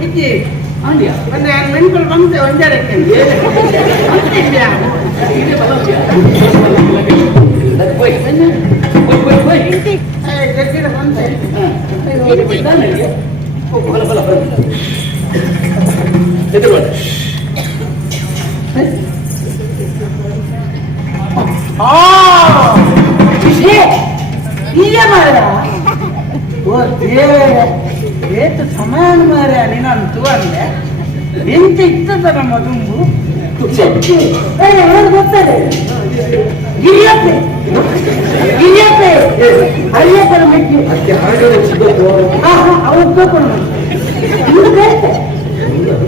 ಇಜ್ಜಿ ಒಂದು ಮೆಣಕಲು ಬಂತೆ ಒಂಜಾರಕ್ಕೆ ಏತು ಸಮಯ ಮಾರ ನೀನಂತೂ ಅಂದೆ ಎಂತ ಇರ್ತದ ನಮ್ಮ ದುಂಬು ಗೊತ್ತದೆ ಗಿರಿಯಪ್ಪೆ ಗಿರಿಯಪ್ಪೆ ಅರಿಯಪ್ಪನ ಮೆಚ್ಚಿ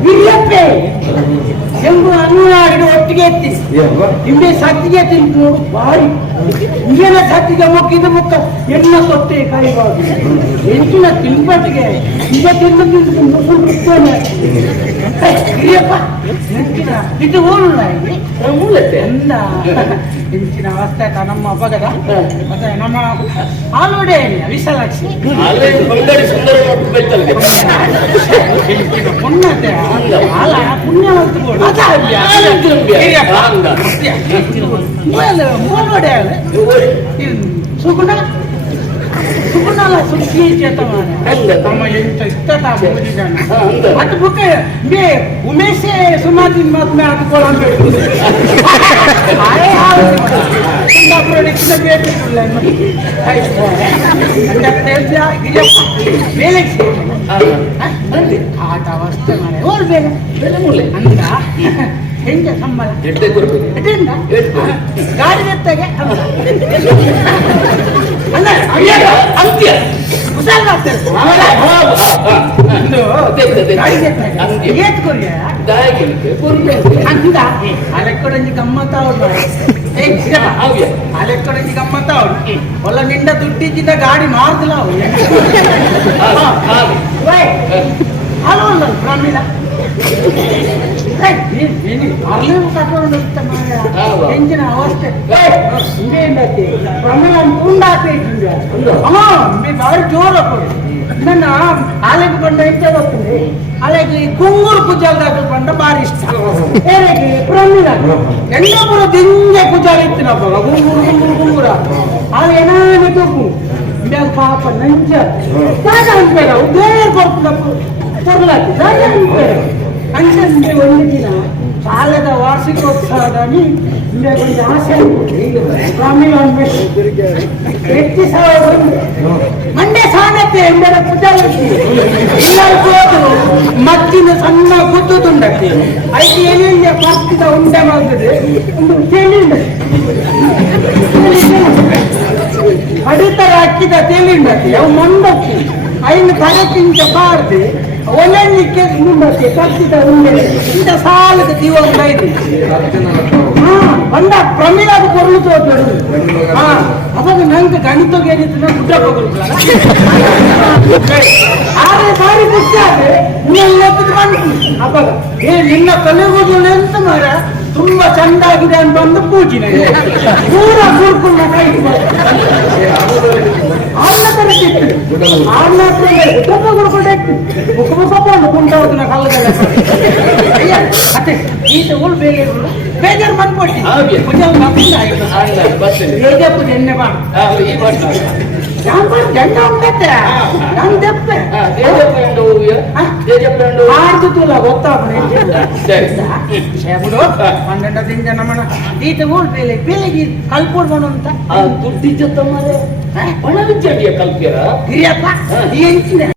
ಗಿರಿಯಪ್ಪೆ ಎಂಬು ಅಂಗಡಿ ಒಟ್ಟಿಗೆ ಎತ್ತಿ ನಿಂಬೆ ಸತ್ತಿಗೆ ತಿಂತು ಬಾರಿ ಇಂಗೇನ ಸತ್ತಿಗೆ ಮುಕ್ಕಿದ ಮುಕ್ಕ ಎಣ್ಣ ತೊಟ್ಟೆ ಕೈಬಾರ್ದು ಎಂಟಿನ ತಿನ್ಬಟ್ಟಿಗೆ ಈಗ ತಿಂದು ತಿಂದು ಮುಸುಳ್ತಾನೆ ಗಿರಿಯಪ್ಪ ಎಂಟಿನ ಇದು ಊರುಲ್ಲ ಇಲ್ಲಿ ಮೂಲತೆ ಅಂದ ಎಂಚಿನ ಅವಸ್ಥೆ ನಮ್ಮ ಅಪಗದ ಮತ್ತೆ ನಮ್ಮ ಆಲೋಡೆ ವಿಶಾಲಾಕ್ಷಿ ಪುಣ್ಯತೆ ಆಲ ಪುಣ್ಯವಂತ ಮೂಲೋಡೆ ಸುಗುಣ ಸುಗುಣಲ್ಲ ಸುಖಿ ತಮ್ಮ ಎಂತ ಇಷ್ಟತ ಮೋದಿದಾನ ಅದು ಬುಕ್ಕ ಬೇ ಉಮೇಶೆ ಸುಮಾದಿನ ಮದ್ಮೆ ಹಾಕೊಳ್ಳ ಆಟ ಅವಸ್ಥೆ ಮಾಡ ಓಲ್ ಬೇಗ ಅಂದ ಹೆಂಗೆ ಸಂಬಳ ಗಾಡಿ ಎತ್ತಾಗೆ ಅಂತ್ಯ ಅಲೆಕ್ಕೊಡಂಜಿ ಗಮ್ಮತ್ತ ಅಲೆಕ್ಕೊಡಂಜಿ ಗಮ್ಮತ್ತ ಒಲ್ಲ ನಿಂಡ ದುಡ್ಡಿದ್ದ ಗಾಡಿ ಮಾರ್ದಿಲ್ಲ ಅಲ್ಲ ಪ್ರಮಿಳ ಎಂಚಿನ ಅವಸ್ಥೆ ಪ್ರಮಿಳ ಉಂಡಾಕಿ ಬಾರಿ ಜೋರ ನನ್ನ ಅಲೆಗೆ ಬಂಡ ಎಂತ ಗೊತ್ತದೆ ಅಲೆಗೆ ಕುಂಗೂರು ಕುಜಾಲ್ದಾಗ ಬಂಡ ಬಾರಿ ಇಷ್ಟ ಹೇಗೆ ಪ್ರಮಿಳ ಎಣ್ಣಪುರ ದಿಂಗೆ ಕುಜಾಲ ಇತ್ತಿನಪ್ಪ ಗುಂಗೂರು ಗುಂಗೂರು ಗುಂಗೂರ ಅದು ಏನಾದ್ರು ತಗು ಪಾಪ ನಂಜ ಸಾಗ ಅಂತೀರ ಬೇರೆ ಕೊಡ್ತೀನಪ್ಪ ಕೊಡ್ಲಾತಿ ಸಾಗ ಅಂತೀರ ಅಂಚೆ ಒಂದು ದಿನ ಶಾಲೆದ ವಾರ್ಷಿಕೋತ್ಸವದಲ್ಲಿ ಒಂದು ಆಸೆ ಪ್ರಮಿಳ ವ್ಯಕ್ತಿ ಮಂಡ್ಯ ಸಾನತೆ ಎಂಬರ ಪುಟಾಲಕ್ಕೆ ಮತ್ತಿನ ಸಣ್ಣ ಗುದ್ದು ತುಂಡಕ್ಕೆ ಐದು ಎಲೆಯ ಪತ್ತಿದ ಉಂಡೆ ಮಾಡ್ತದೆ ಒಂದು ತೆಲಿಂಡ ಅಡಿತರ ಹಾಕಿದ ತೆಲಿಂಡಕ್ಕೆ ಅವು ಮಂಡಕ್ಕೆ ಐದು ಕರಕ್ಕಿಂತ ಬಾರ್ದು ಒಲೆನ್ನಿಕ್ಕೆ ಮುಂಡಕ್ಕೆ ಕತ್ತಿದ ಉಂಡೆ ಇಂಥ ಸಾಲದ ಜೀವ ಉಂಟಾಯ್ತು ಬಂದ ಪ್ರಮಿಳದ ಕೊರಲು ತೋಟರು ಅವಾಗ ನಂಗೆ ಗಣಿತ ಗೆದ್ದಿತ್ತು ಗುಡ್ಡ ಹೋಗಲ್ಲ ಆದ್ರೆ ಬಾರಿ ಖುಷಿ ಆದ್ರೆ ಅವಾಗ ನಿನ್ನ ತಲೆಗೂದು ಎಂತ ಮರ ತುಂಬಾ ಚಂದ ಆಗಿದೆ ಅಂತ ಬಂದು ಪೂಜಿನ ಪೂರ ಕೂರ್ಕೊಂಡ ಕೈ ಆರ್ನ ತರಸಿತ್ತು ಆರ್ನ ಗುಡ್ಡಪ್ಪ ಗುಡ್ಕೊಟ್ಟು ಮುಖ ಮುಖ ಬಂದು ಕುಂಟಾವತಿನ ಕಲ್ಲದ ಮತ್ತೆ ಈತ ಉಳ್ ಬೇಜಾರು ಬಂದ್ಬಿಟ್ಟು ಪೂಜೆ ಎಣ್ಣೆ ಬಾ ಜಂಡ ಉಂಟೆ ನಮ್ ದಪ್ಪೆ ಆಡ್ತುಲ್ಲ ಗೊತ್ತಾಗ್ಬಿಡು ಪನ್ನೆಂಡ ದಿನ ನಮ್ಮನ ಈತ ಊರ್ ಬೇಲೆ ಬೇಲೆಗೆ ಕಲ್ಪೋಡ್ಬಣ ಅಂತ ದುಡ್ಡಿದ್ದ ಮನೆ ಪಣ ವಿಚಾರಿಯ ಕಲ್ಪ್ಯಾರ ಹಿರಿಯಪ್ಪ ಎಂಚಿನ